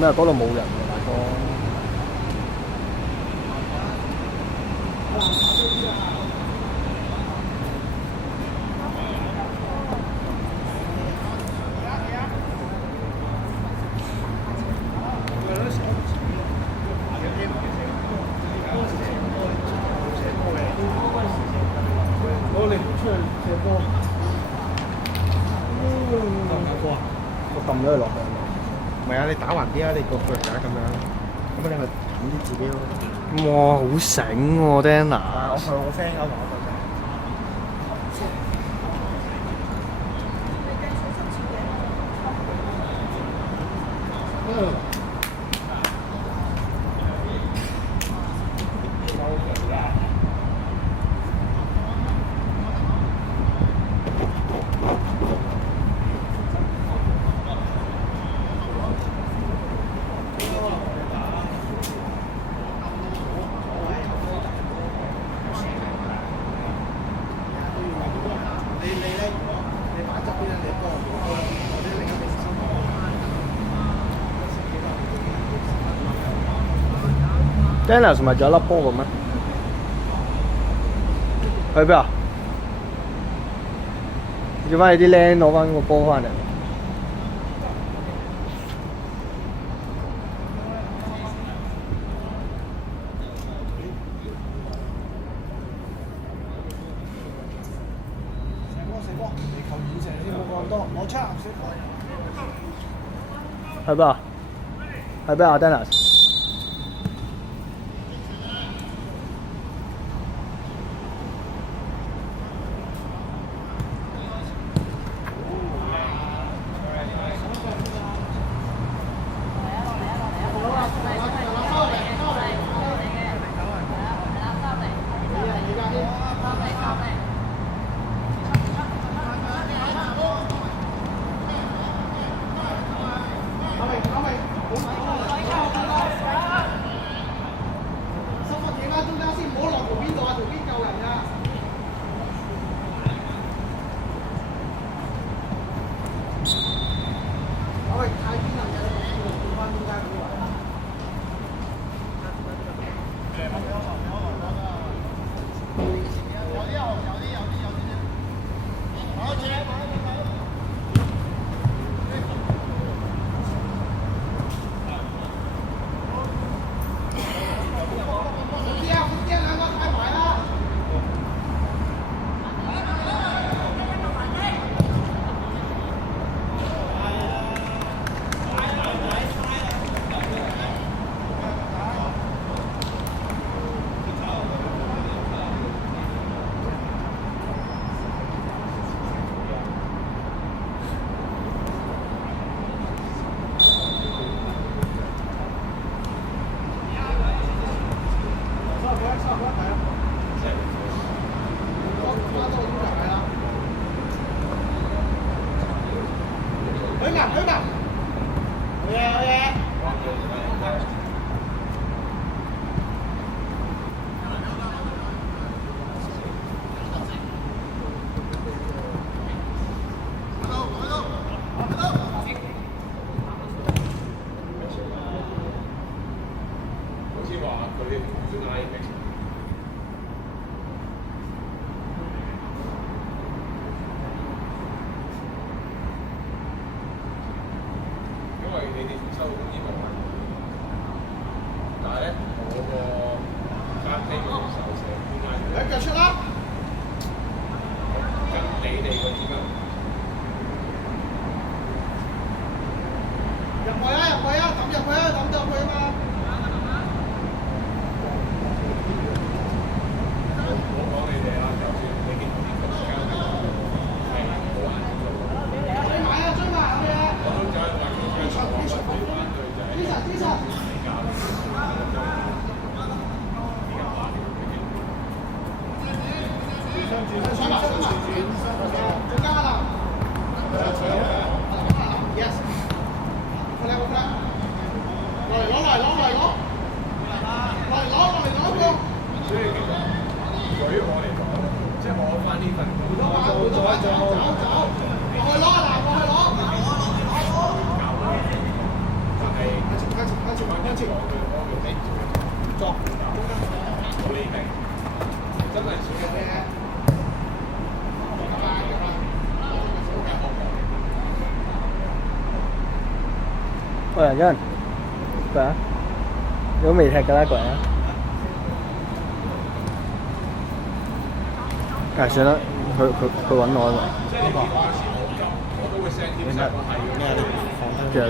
咩？嗰度冇人喎，大哥。我哋出去射波。我撳咗佢落去。唔係啊，你打橫啲啊，你個腳架咁樣，咁你咪揼啲自己咯。哇，好醒喎，Dana。我係我 friend 有同我講。Dennis 咪仲有粒波嘅咩？去邊啊？要翻你啲僆攞翻個波翻嚟。你球遠射先冇咁多，我出少去邊啊？去邊啊 ，Dennis？啊，有人鬼啊！如果未踢㗎啦，鬼啊！唉，算啦，佢揾我啦。邊個？你乜咩啊？你放低其實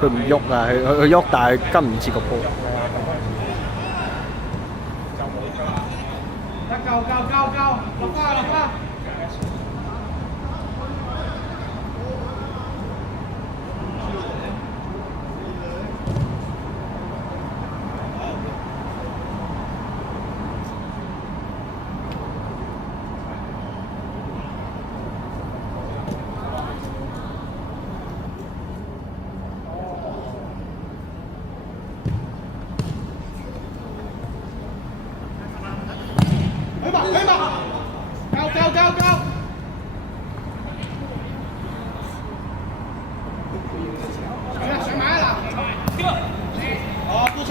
佢唔喐啊，佢喐，但係跟唔切個波。夠，落花。去吧，夠。上埋啦！哦，督差。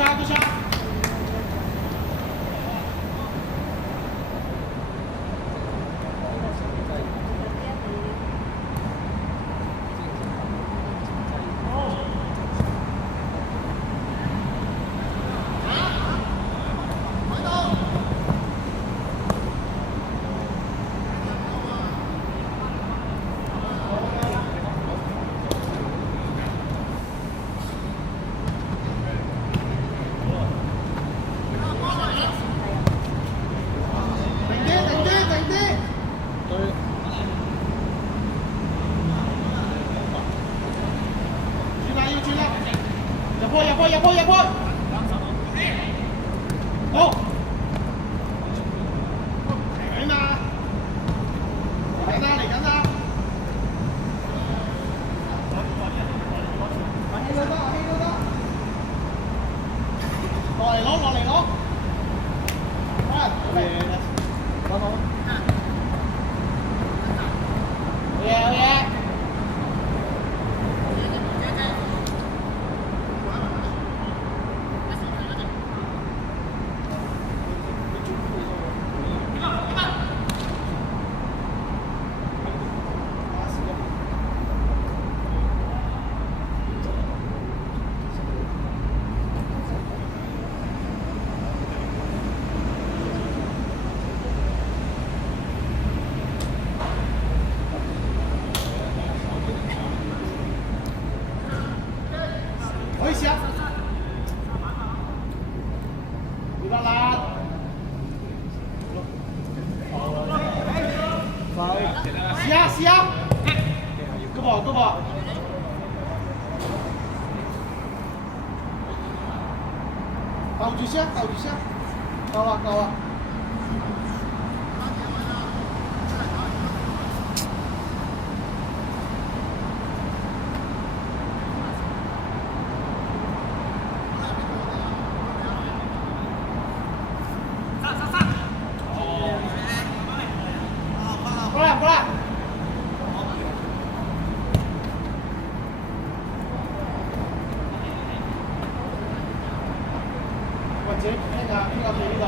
入波！好，嚟嘛！嚟緊啦！阿希都得，落嚟攞！啊，好嘢！可以試下，唔得啦！試下，個波，鬥住先，夠啊！過來！我直接拼個皮呢度。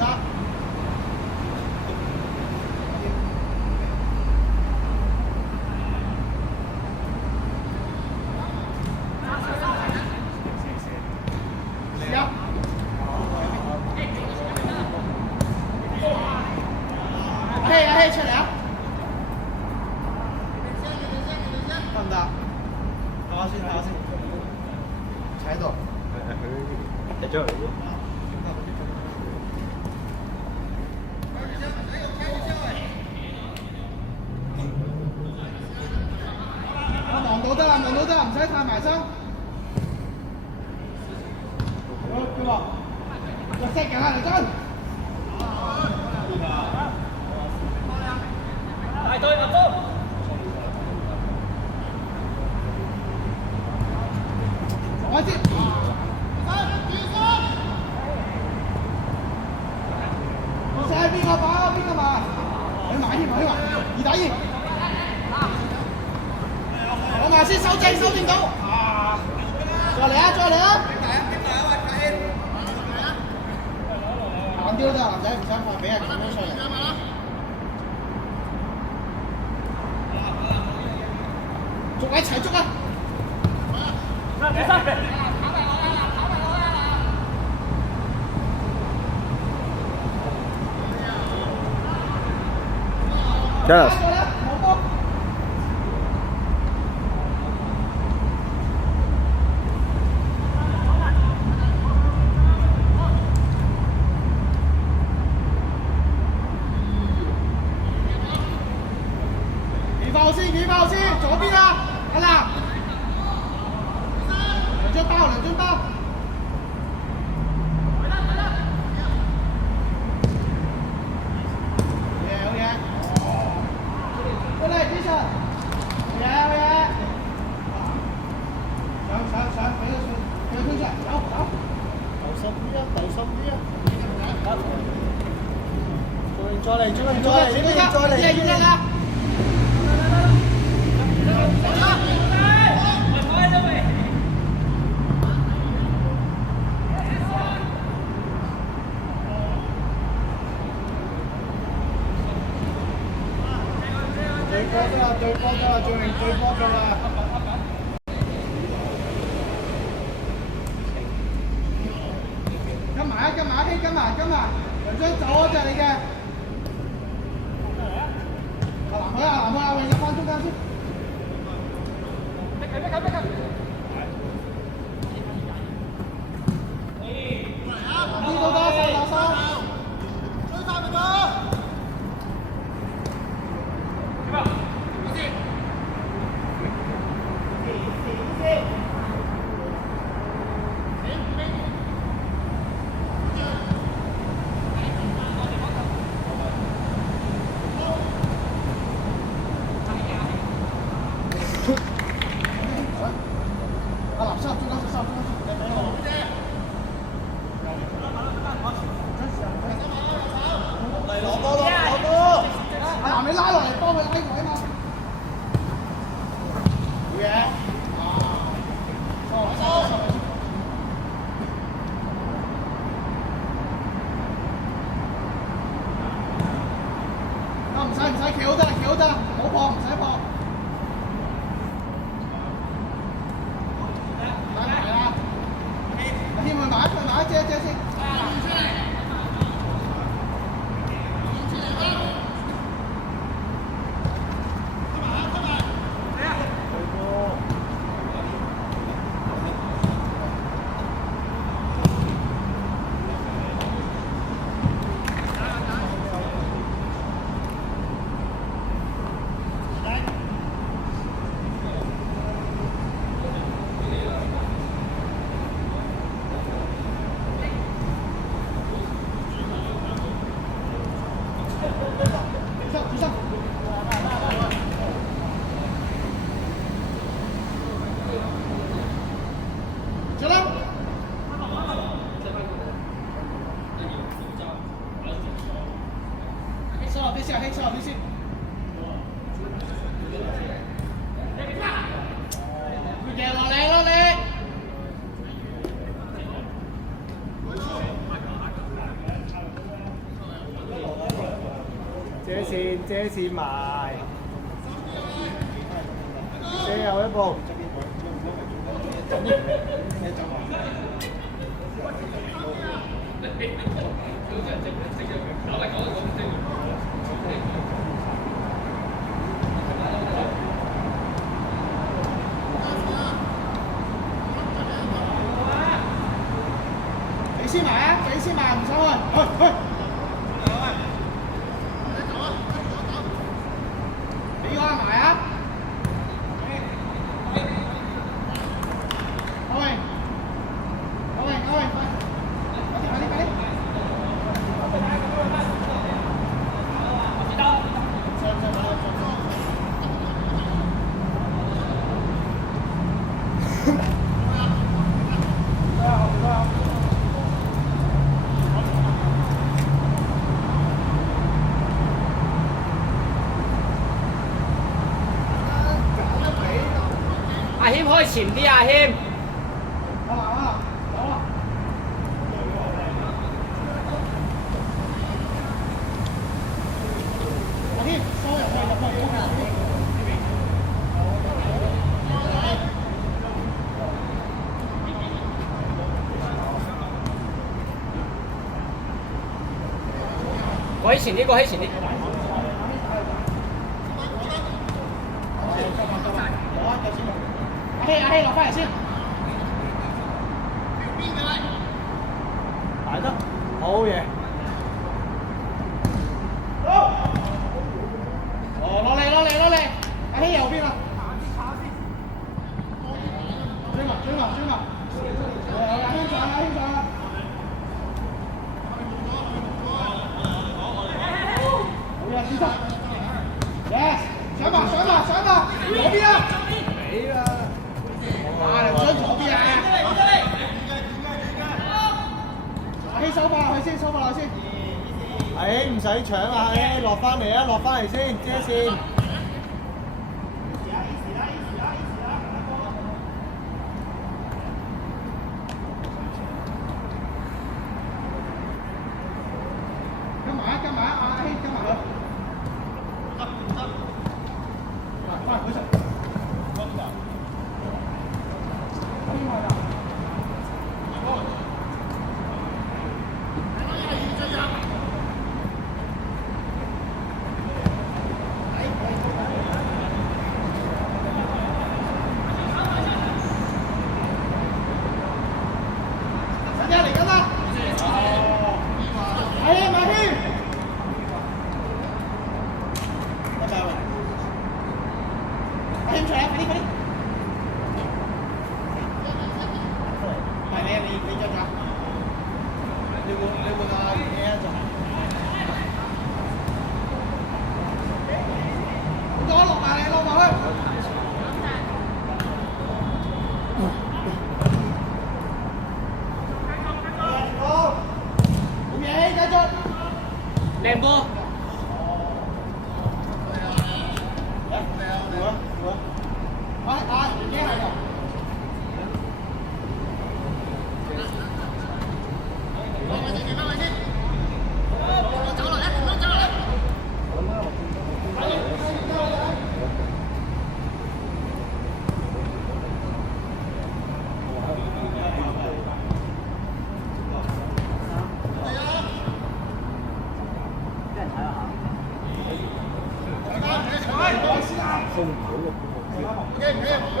得。阿希出嚟啊！得唔得？睇下先。踩到。佢入咗嚟。望到得啦，唔使太埋身。邊喎？腳識嘅啦，嚟真。大隊入波。我先。射邊個跑？邊個埋？佢埋添，佢埋2打2。我埋先收正到。啊！再嚟啊！再嚟啊！慢啲都得，男仔唔使快，俾人咁樣上嚟。捉一齊捉啊！Jealous。幾炮先，左邊啊，阿南，兩張包。好嘢，過嚟，Jason，好嘢，上，俾佢推出嚟，走，第十啲啊，再嚟，要一啦。對波得啦，最明對波得啦。跟埋，梁章走嗰隻你嘅。南海啊，永入翻中間先。逼佢。呢度得，3打3。追翻佢啦！你拉落嚟幫佢拉位嘛。好嘢。唔使企好得，唔好破，唔使破。打埋啦。阿添佢埋一隻先。遮線埋，遮有一步。幾先埋，唔收啊！去。你要埋啊！謙開前啲啊，謙。好啦，走啦。阿謙，收入去。過起前啲，過起前啲。阿希落翻嚟先。排得好嘢。落嚟，阿希右邊啊！追埋！阿希上！好呀，先生。Yes， 上吧，左邊啊！你啦，你唔想左邊啊？阿希收翻落去先。係唔使搶啊！落翻嚟先，遮線。跟埋，阿希跟埋佢。快，佢食。靚波。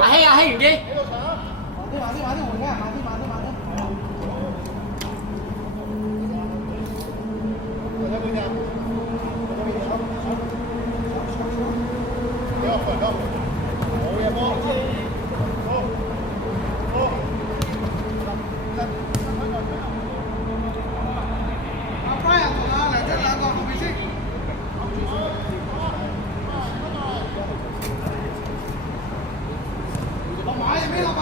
阿希完機。慢啲，換嘅，慢啲。阿 Brian 同阿梁真兩個後面先。落埋，入邊落埋。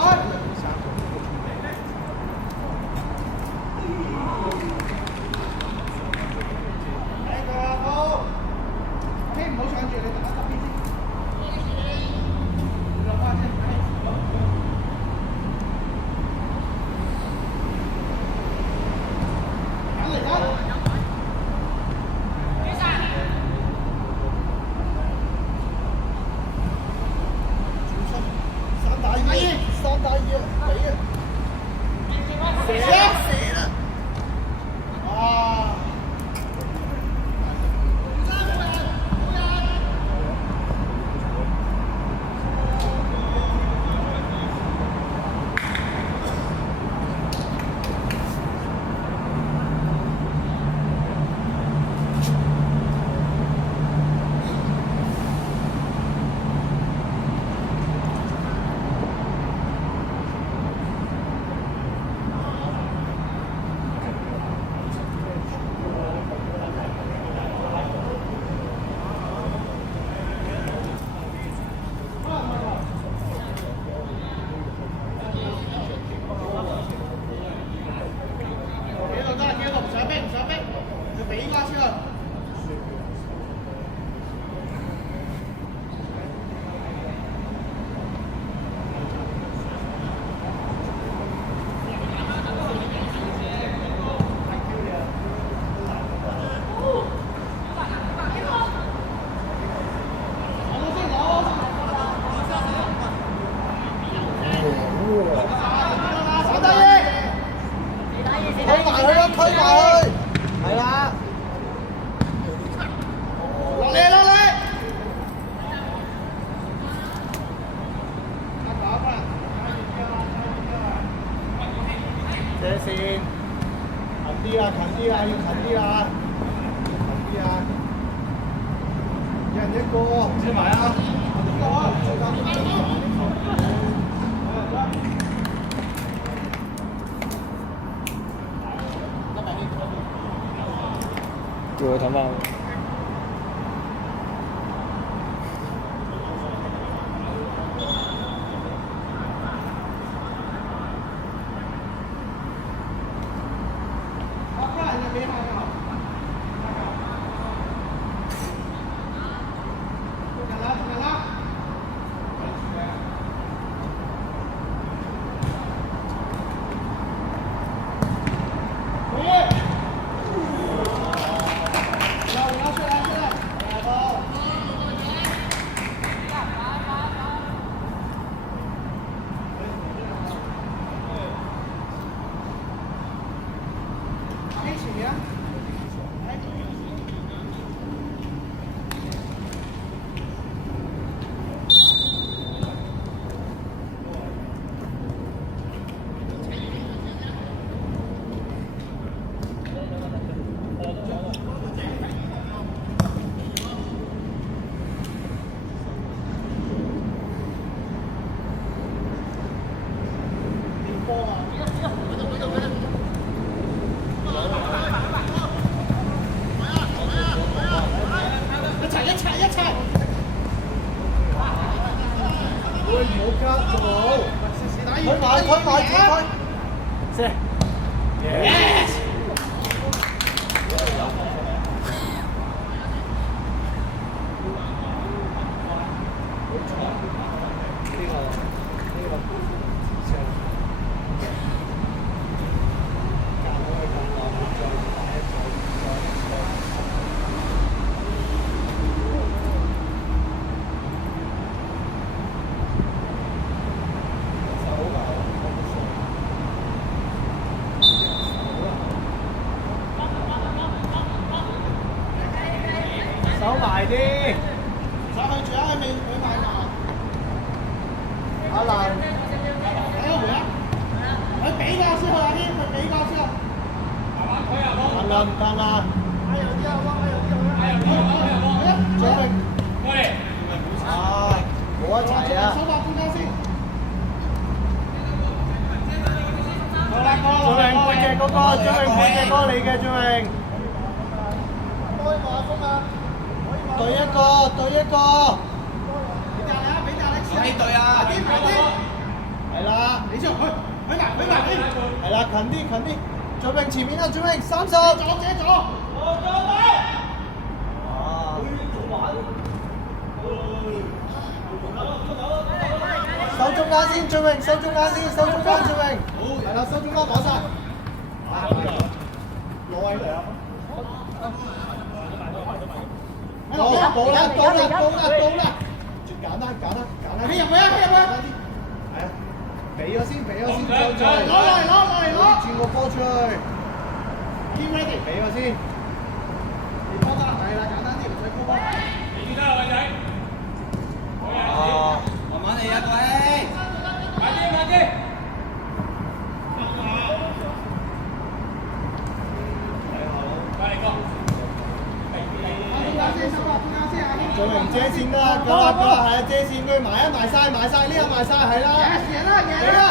啲啦，要近啲啦，近啲啊！一人一個，車埋啊！叫佢氹翻。手埋啲，上去住啊！佢未買牙。阿蘭，睇下回啊！佢比較先去阿軒，佢比較先。阿蘭唔得啦，左榮，啊，冇一齊啊！手畫中間先。張榮背脊嗰個，張榮背脊嗰個你嘅張榮。可以望下風啊！對一個，對一個。俾大力先。對啊！快啲！係啦，你先去埋。係啦，近啲近啲，張榮前面啊，張榮30。左。啊！收中間先，張榮，收中間先，收中間，張榮。好，係啦，收中間攞晒。攞位嚟啊！到啦！最簡單，起入去啊！係啊，俾咗先，再攞，轉個波出去。Team ready，俾咗先。你波得係啦，簡單啲，唔使高波。啊！慢慢嚟啊，各位。快啲！張榮遮線啦，夠啦，係啊，遮線佢埋晒，呢下埋晒，係啦。贏啦！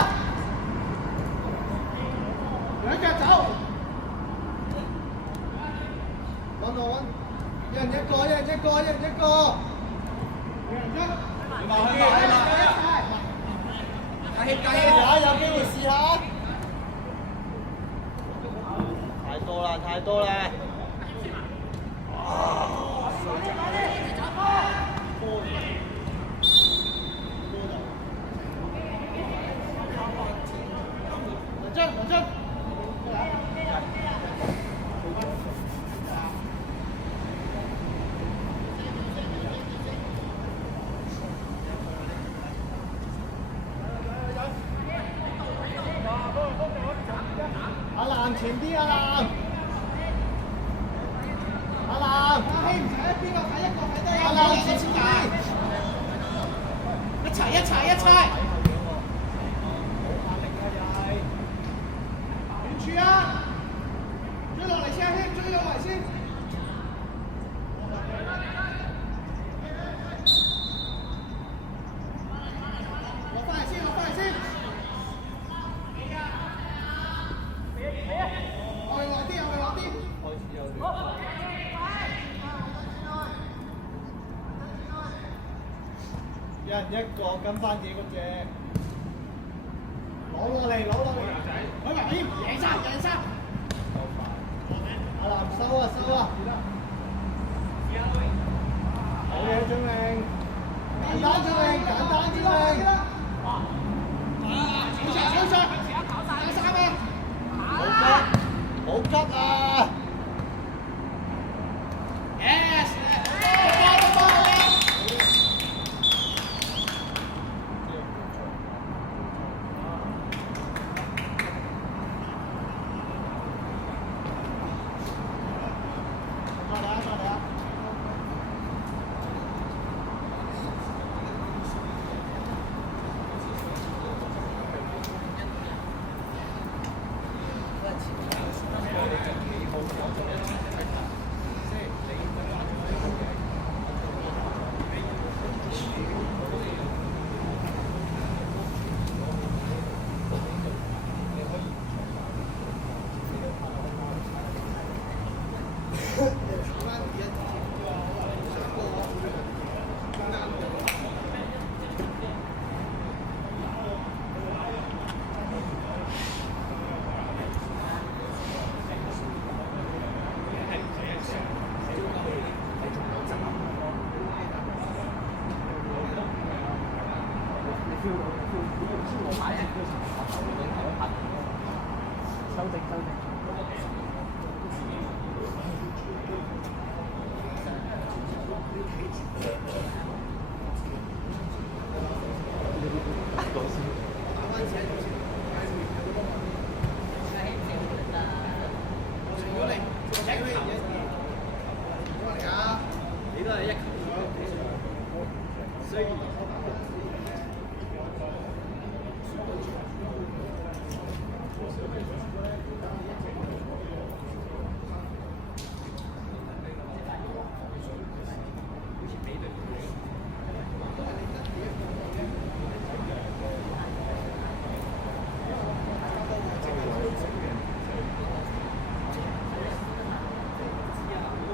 兩腳走。揾，一人一個。加油！有機會試下。太多啦。冷靜。阿蘭前啲，阿蘭。一人一個跟翻自己嗰隻，攞落嚟，攞落嚟，攞埋添，贏晒，贏晒。阿南收啊，收啊！好嘢，張明，簡單張明，簡單張明。手上，打三啊！好急啊 ！Yes，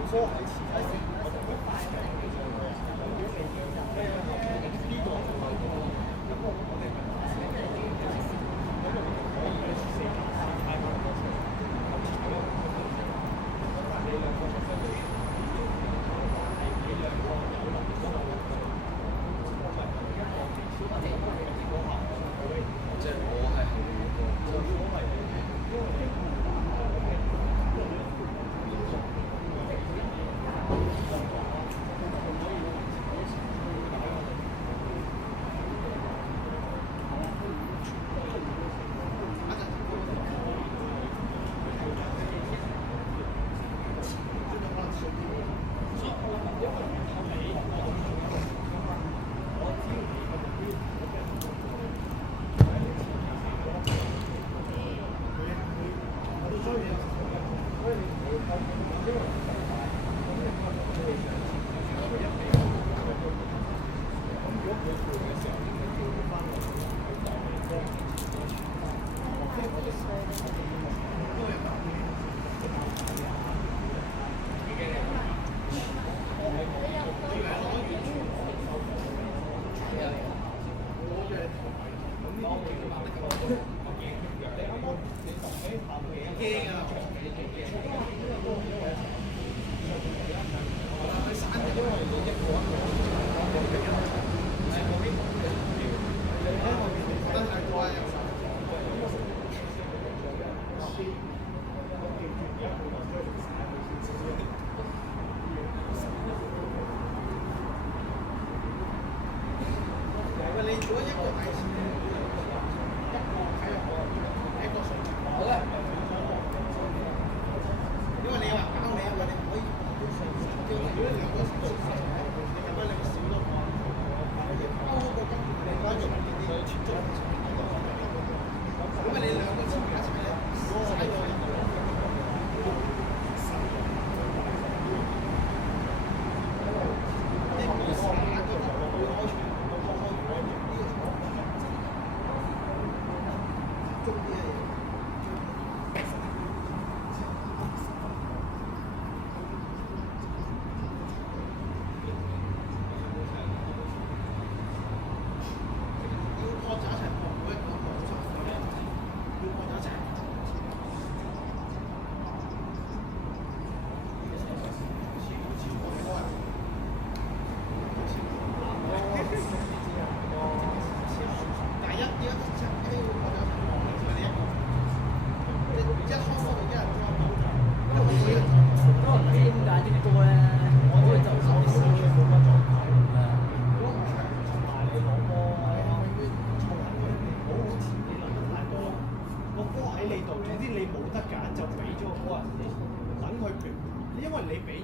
好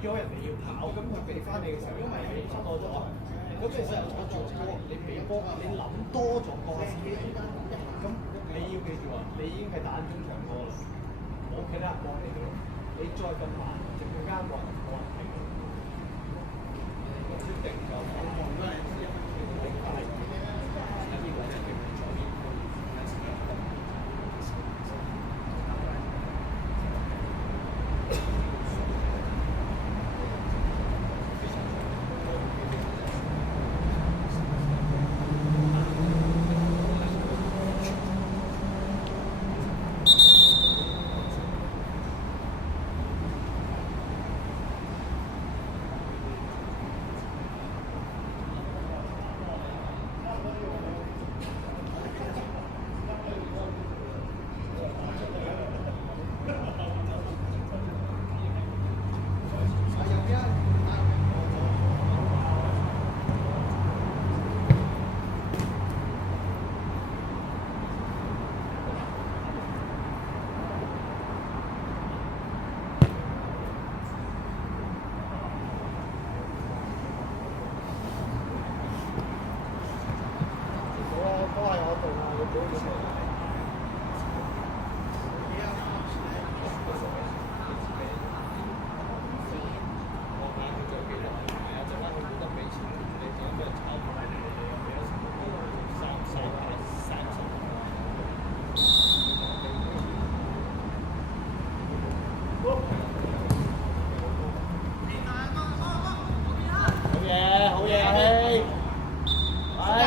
咗人哋要跑，咁佢俾翻你嘅時候，因為你失多咗，咁其實我做波，你俾波，你諗多咗個先，咁你要記住啊，你已經係打中場波啦，冇其他人幫你嘅，你再咁慢，就更加冇人停。決定就放放咗你先，頂大。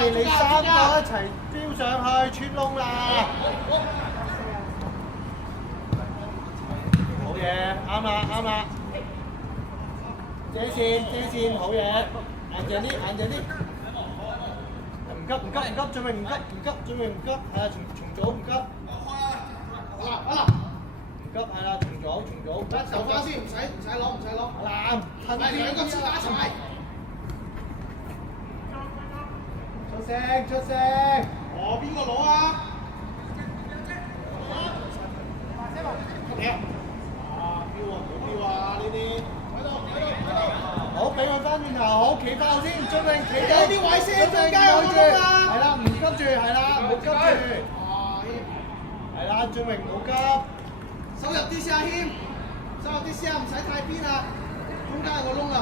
你三個一齊飆上去穿窿啦！好嘢，啱啦啱啦！遮線，好嘢！硬淨啲！唔急，準備唔急，係啊，重組唔急。好啦，唔急係啦，重組。手花先，唔使攞。好啦，褪啲兩個黐打齊。出聲！哦，邊個攞啊？標啊！呢啲。好，俾佢翻轉頭，好，企翻先，準備企到啲位先，中間有冇啊？係啦，唔急住，係啦，唔好急住。係啦，準備唔好急。收入啲先，阿謙，唔使太邊啦，中間有個窿啦。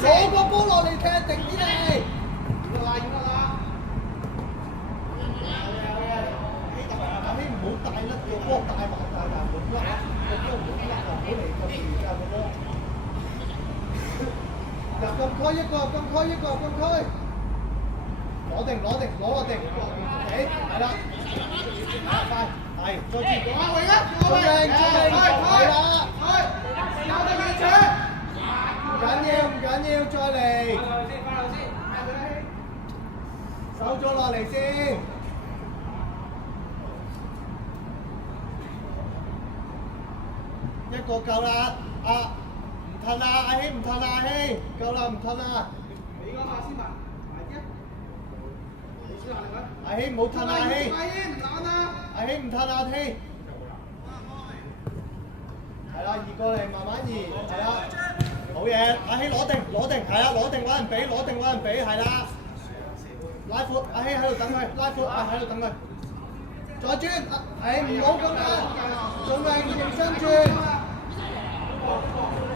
攞個波落嚟踢定啲嚟。阿希唔好帶甩個波，帶埋唔好甩，個波唔好甩啊！唔好嚟咁遠㗎個波。入禁區一個，禁區。攞落定。係啦。快，係，再接。叫阿榮啊！係啦。有得完場。唔緊要，再嚟。收咗落嚟先。一個夠啦，唔褪啦，阿希唔褪啦，阿希，夠啦，唔褪啦。你嗰下先埋啲。阿希唔好褪啦，阿希。阿希唔褪啦，阿希。係啦，移過嚟，慢慢移，係啦。好嘢，阿希攞定，係啦，攞定揾人俾，係啦。拉闊，阿希喺度等佢，拉闊，喺度等佢。再轉，唔好咁樣，仲係認真轉。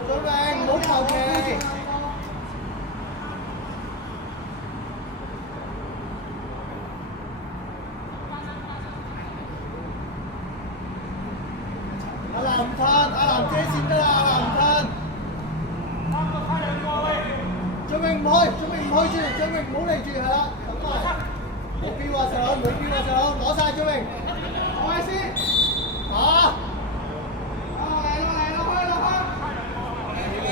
仲係唔好求其。阿南唔褪，阿南遮線得啦，阿南唔褪。準備唔開住，準備唔好嚟住，係啦，等埋。冇標啊，細佬，攞晒準備。開先。落去。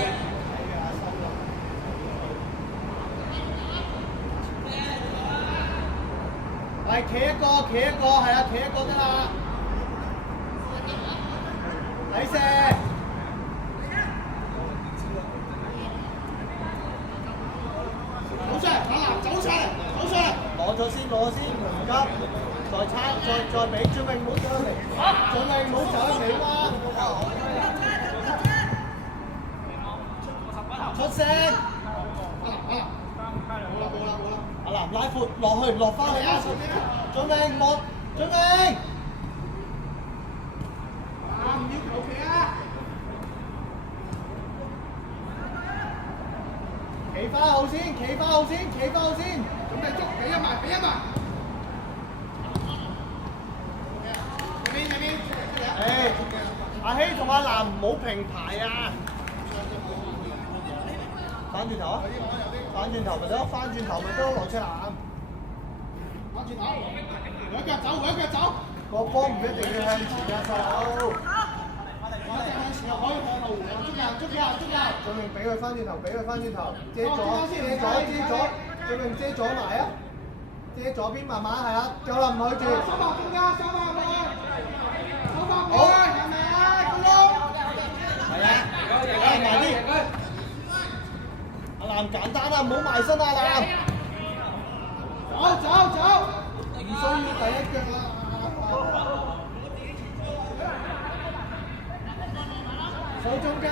係企一個，係啊，企一個得啦。睇射。走出嚟，阿南走出嚟，走出嚟。攞咗先，唔急。再俾張永冇走得嚟，張永冇走得嚟嘛。出聲。冇啦。阿南拉闊落翻嚟啊！張永望，張永。唔要求其啊！企翻後先，準備捉，俾一埋。入邊，誒，阿希同阿南唔好平排啊！反轉頭咪得，羅卓南。反轉頭，兩腳走。個波唔一定要向前㗎，細佬。向前又可以向後回，捉人。仲明俾佢翻轉頭，遮咗，仲明遮咗埋啊！遮左邊慢慢係啦，夠啦唔許住。手拍中間，手拍過去，係咪啊？高窿。係啊，埋啲。阿南簡單啦，唔好埋身啊，阿南。走。唔需要第一腳啦。手中間。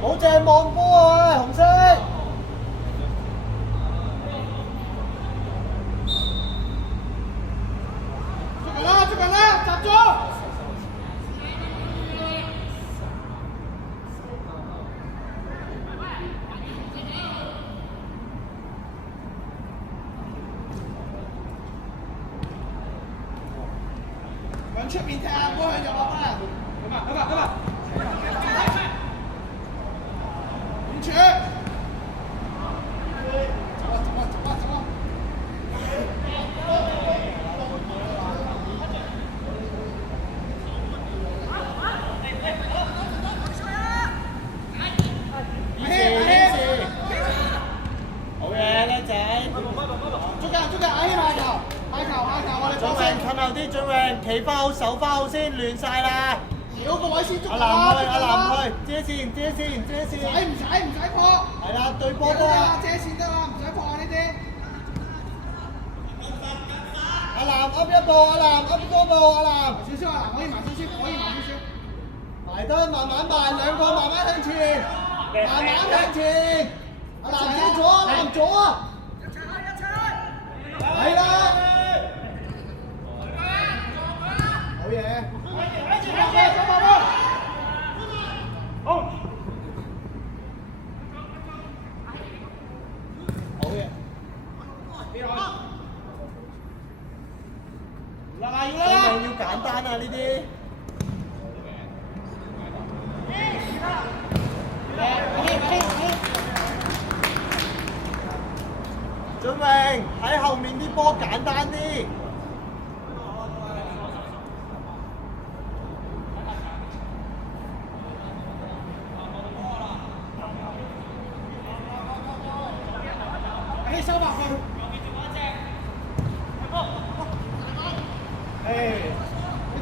冇淨係望波啊，紅色。捉緊啦，集中。向出面踢啊，唔好向入落啊！咁啊！唔住！走啊！好嘢，叻仔！捉緊！哎呀，派球！我哋俊榮近後啲，俊榮企翻好，手翻好先，亂晒啦！繞個位先捉阿南去，遮線！唔使破。係啦，對波得啦。遮線得啦，唔使破啊呢啲。阿南噏一步，阿南噏多步，阿南。少，阿南可以埋少少。埋得慢慢埋，兩個慢慢向前。阿南遮咗，阿南左啊！係啦。好嘢。好嘢。要簡單啊呢啲。俊榮喺後面啲波簡單啲。收白佢。你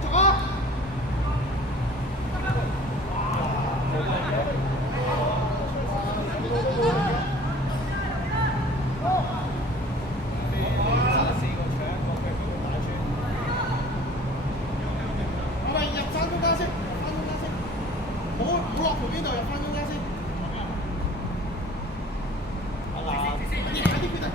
做啊！我哋入翻中間先，唔好落盤邊度，入翻中間先。快啲決定。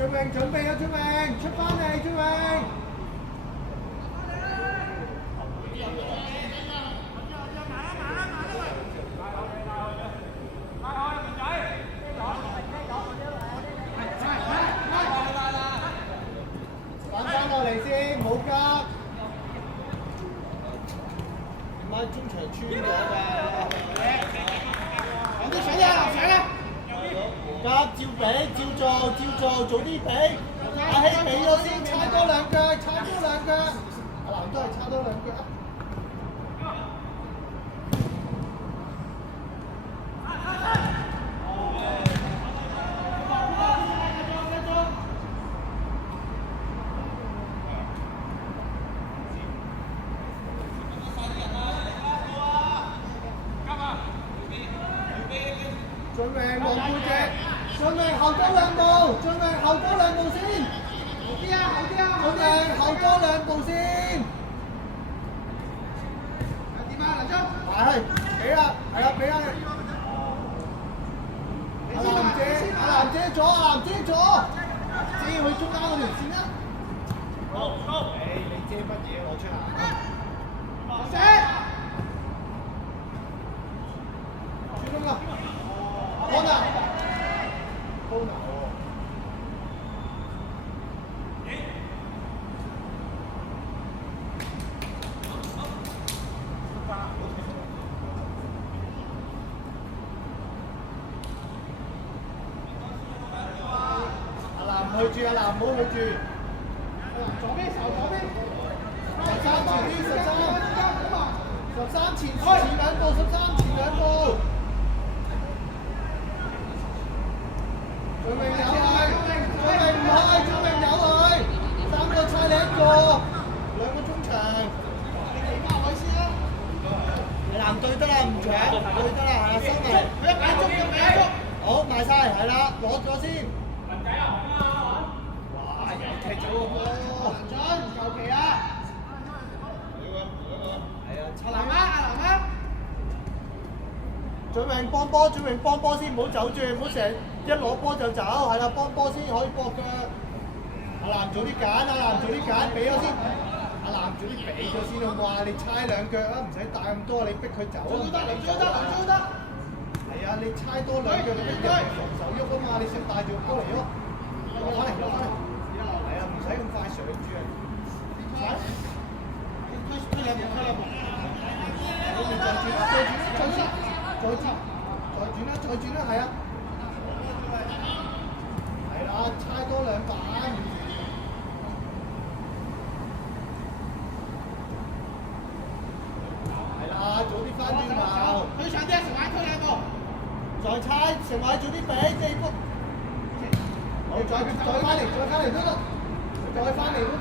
俊榮準備啊！俊榮出翻嚟，俊榮。中場穿咗嘅。有啲水啊，水啊！急照俾，照做，早啲俾。阿希俾咗先，踩多兩腳。阿南都係踩多兩腳。俊明望背脊，俊明後多兩步先。後啲啊！俊明後多兩步先。點啊，梁忠？係，俾啦，係啦，俾啦。阿南姐左，遮去中間嗰條線啦。好，你遮乜嘢？我出嚟。轉窿啦！安娜，高拿喎。阿南唔去住，阿南唔好去住。左邊13前啲13前兩步，13前兩步。俊明有佢，俊明有佢，3個差你1個，2個中場。你交位先啦。阿南對得啦，唔搶，對得啦，係啦，收埋。佢一擺捉。好，賣晒，係啦，攞咗先。哇！又踢咗個波。梁俊，求其啊！係啊，阿南啊！俊明幫波先，唔好走住，唔好成日一攞波就走，係啦，幫波先可以搏腳。阿南早啲揀，俾咗先。阿南早啲俾咗先好唔好啊？你猜兩腳啊，唔使帶咁多，你逼佢走啊。梁得。係啊，你猜多兩腳，你逼人防守喐啊嘛，你想帶住個波嚟喐。落翻嚟。係啊，唔使咁快上住啊。推兩步。再轉啦，係啊，係啦，猜多兩板，係啦，早啲翻轉頭，推上啲，成位推兩步，再猜，成位早啲俾地波，好，再翻嚟都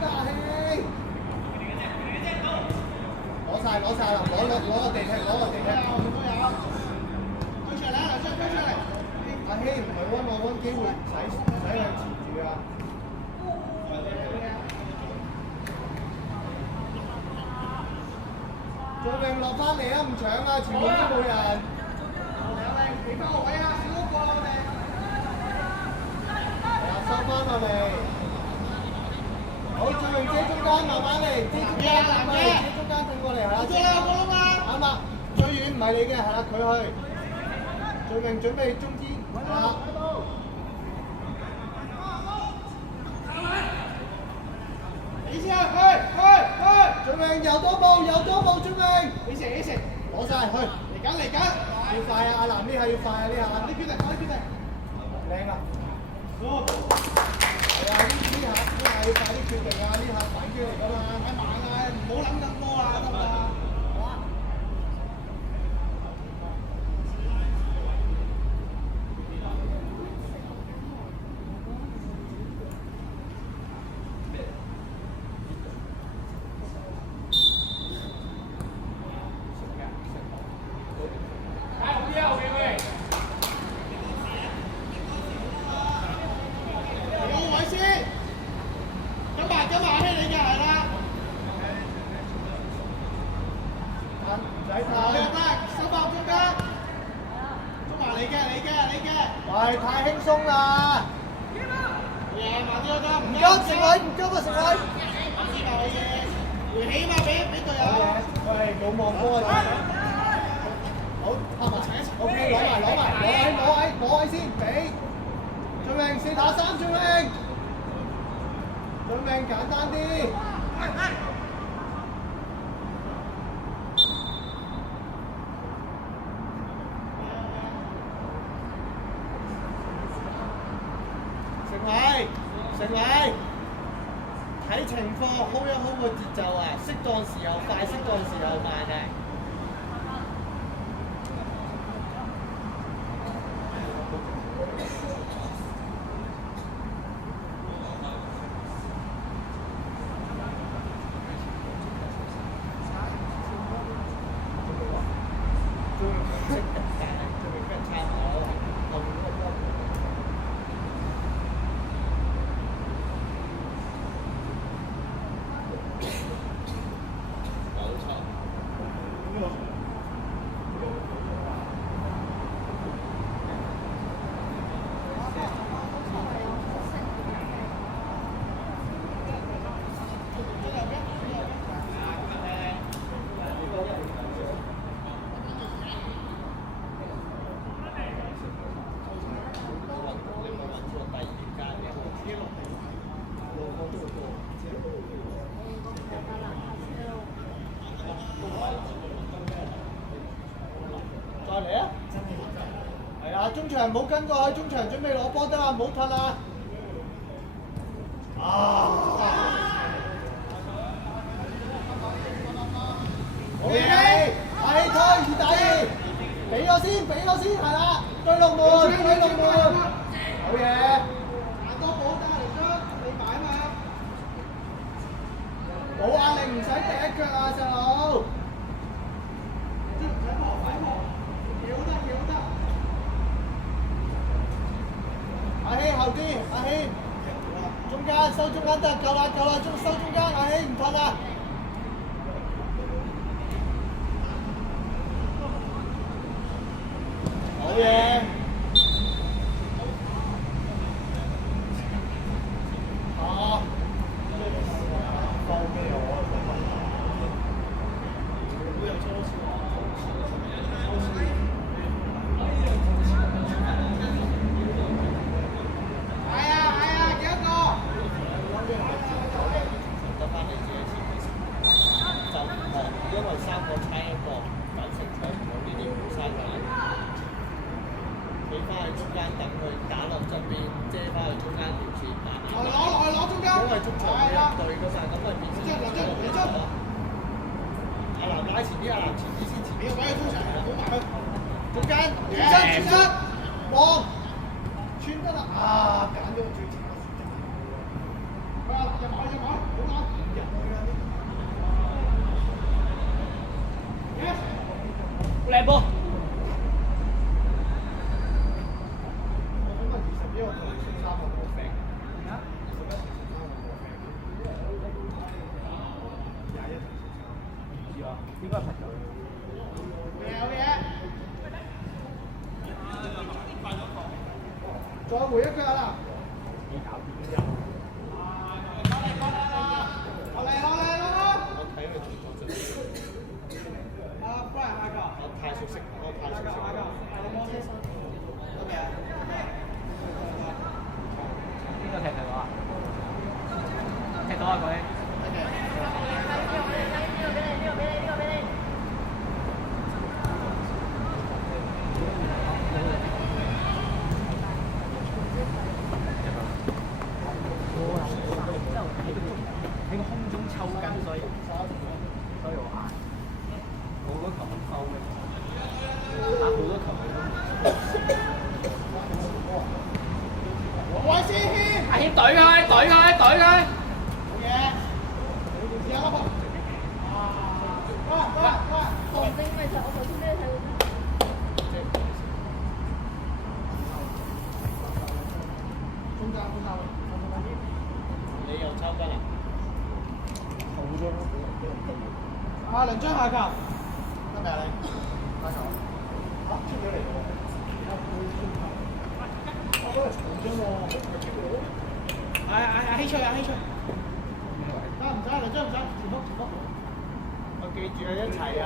得，阿希，攞晒啦，攞個地踢，阿希唔係溫機會，唔使向前住啊！俊明落翻嚟啊！唔搶啊！前面都冇人。俾翻個位啊！少個我哋。收翻落嚟。好，俊明遮中間，慢慢嚟，遮中間正過嚟係啦。做啦，過啦嘛。啱啦，最遠唔係你嘅，係啦，佢去。俊明準備中天，係啦。你先啊，去！俊明有多步，俊明。你食，攞晒去。嚟緊，要快啊！阿南呢下要快啊！呢下。你決定，靚啊！係啊！呢下要快啲決定啊！呢下反擊嚟㗎嘛，太慢啦，唔好諗咁多啊，得唔得？喂，太輕鬆啦！慢啲得，唔急食位，回起嘛，俾隊友。喂，冇望波啊！好，拍埋，OK，攞位先，俾。俊明4打3，俊明簡單啲。情況 hold 一 hold 個節奏啊，適當時候快，適當時候慢啊。再嚟啊！係啊，中場唔好跟過去，中場準備攞波得啦，唔好褪啊！好嘢！大氣推，意大利，俾我先，係啦，對龍門，好嘢！多寶得嚟張，你買啊嘛！冇壓力，唔使第一腳啊，細佬。阿希後啲，阿希中間收中間得，夠啦，收中間，阿希唔褪啦。好嘢！放咩我？因為三個差一個，簡直搶唔到呢啲冇嘥眼。企翻去中間等佢打落側邊，遮翻去中間條線慢慢。攞中間。因為中場會入隊嗰陣，咁咪變成阿南拉前啲，阿南前啲先前邊。中場好埋去。中間，轉身，望，穿得啦！啊，揀咗最前個選擇。入埋，好啱。靚波！應該係朋友。有嘢。再回一腳啦！幾搞掂？落嚟！我睇佢做咗陣。我太熟悉。邊個踢到啊？踢到啊佢！喺個空中抽緊，所以我嗌好多球抽嘅，打好多球喂，師兄！阿謙懟佢！好嘢！試下啦噃！紅色咪就我頭先咩睇到咩？中間。你又抽筋啦？阿梁章下球，得未啊你？下球。出咗嚟喎。我嗰日重咗喎。阿希吹。唔使，梁章唔使，前鋒。我記住你一齊啊！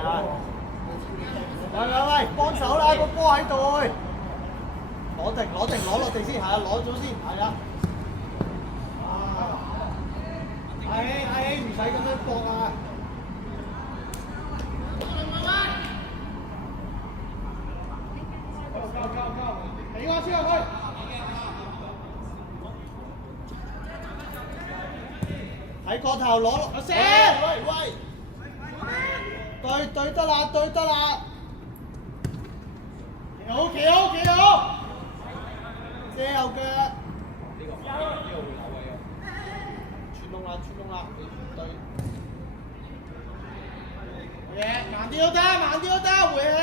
喂，幫手啦，個波喺度。攞落地先，係啊，攞咗先，係啊。阿希唔使咁樣搏啊！俾我先去。睇過攞頭攞，喂，對得啦，對得啦，企好企好企好，遮右腳，呢個會扭嘅穿窿啦，對，嘢慢啲都得，慢啲都得，回氣。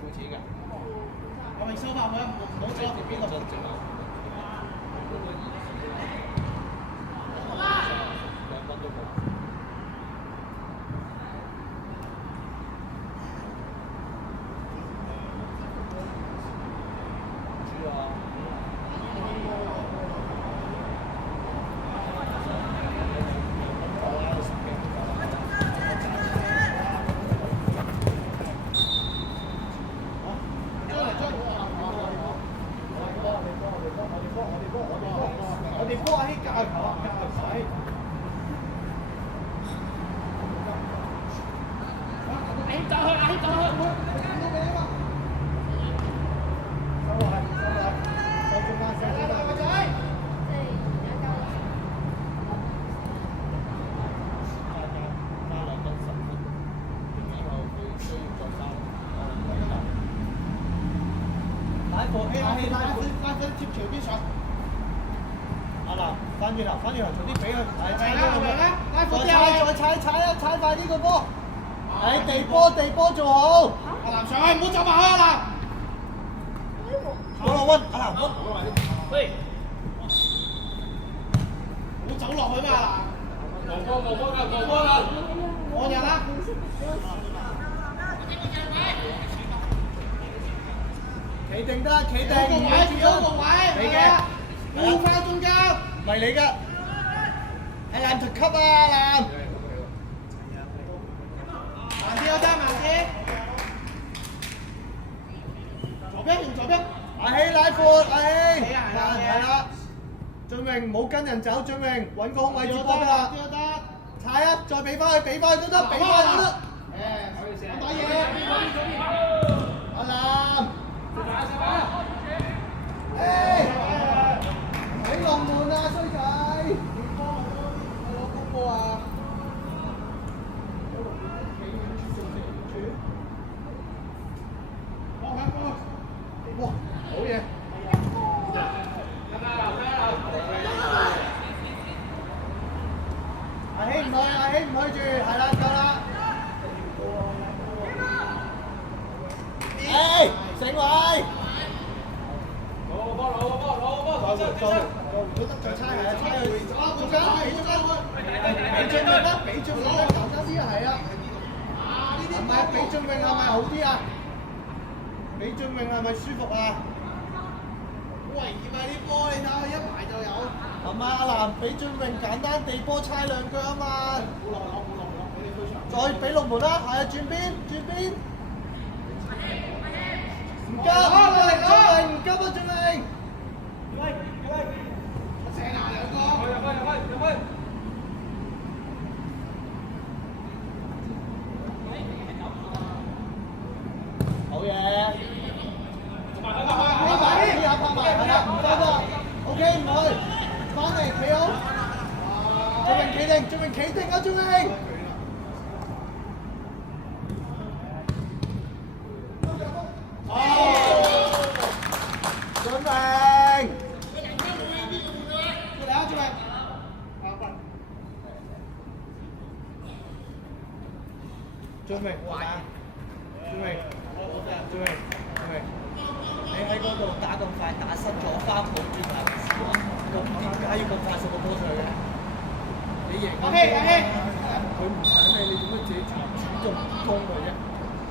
膚淺嘅。我咪收翻佢，唔好走邊個。2分都冇。豬啊！我哋波喺隔球，拉分貼條邊上。阿南翻轉頭，早啲俾佢，係啦，拉闊啲再踩快啲個波，地波做好，阿南上去，唔好走埋去阿南。好落溫，阿南溫，喂，唔好走落去嘛阿南。冇波，我入啦。企定得，企定，個位，調個位，你嘅，護翻中間。唔係你嘅，阿南就級啊，阿南，慢啲都得，慢啲。左邊用左邊。阿希拉闊，阿希，係啦。俊榮唔好跟人走，俊榮揾個空位接波得啦，踩啊，再俾翻佢都得，俾翻佢都得。打嘢。阿南，喺龍門啊，衰仔！攞公啊！哇，好嘢！阿希唔去住，係啦，夠啦。醒位！攞個波，如果得再猜係啊，猜去中間，俾俊榮啦，俾俊榮啦，簡單啲啊，係啊。係咪俾俊榮係咪好啲啊？俾俊榮係咪舒服啊？好危險啊！啲波你睇下，一埋就有。係嘛，阿南俾俊榮簡單地波猜兩腳啊嘛。冇落，俾你推上。再俾龍門啦，係啊，轉邊。唔急，唔急啊，俊榮。射拿兩個。入去。好嘢。拍埋，係啦，唔得喎。OK，唔去，翻嚟企好。俊榮企定啊，俊榮。俊榮。過嚟啊，俊榮。俊榮，你喺嗰度打咁快，打失咗翻冇轉頭，咁點解要咁快送個波出去嘅？你贏阿希，佢唔搶你，你點解自己主動攻佢啫？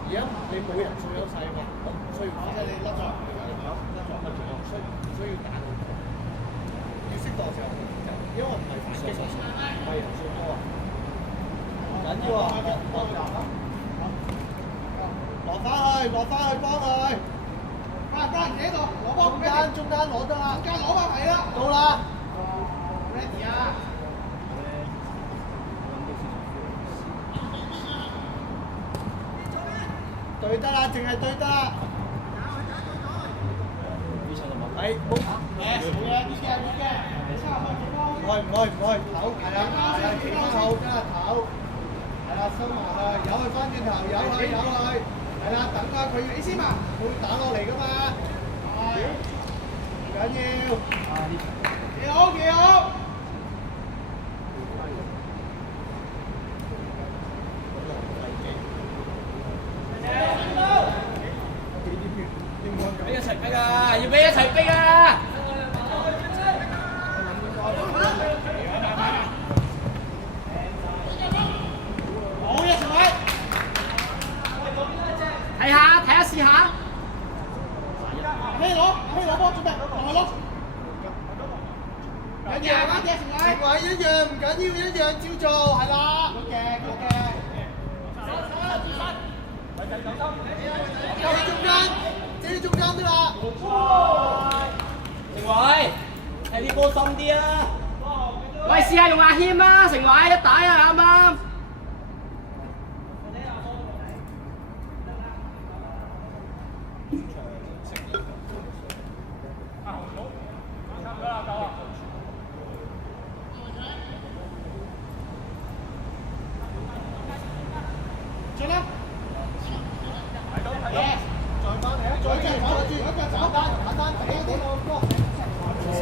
而家你冇人數優勢啊嘛，我唔需要快。即係你甩咗，唔需要打到佢。要適當時候因為唔係反擊，唔係人數多啊。緊要啊！落翻去幫佢。翻企喺度，攞波。中間攞得啦。中間攞翻嚟啦。到啦。Ready 啊！對得啦，淨係對得啦。係冇。好嘅，呢啲係。差唔多幾多？唞，係啦，企翻好，跟下唞，係啦，收埋佢，由佢翻轉頭，由佢，係啦，等下佢，你先嘛，佢會打落嚟噶嘛，係，唔緊要，幾好幾好。俾一齊逼啊！要俾一齊逼啊！好嘢，上位！睇下試下。攞波準備，落去攞。一樣，成位一樣，唔緊要，一樣照做，係啦。好嘅。遮中間得啦。成偉，睇啲波深啲啊！喂，試下用阿謙啊，成偉一打啊，啱唔啱？進啦！再翻嚟啊！再轉，簡單，俾我咁多。出聲！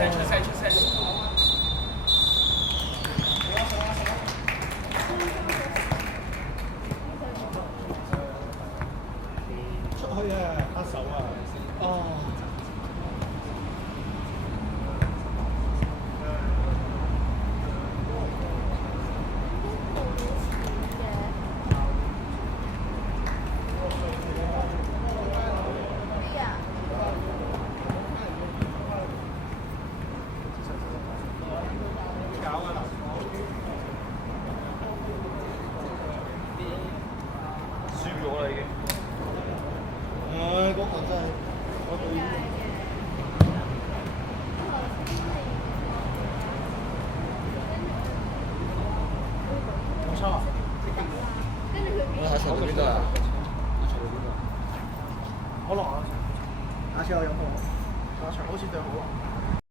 出去啊！黑手啊！哦。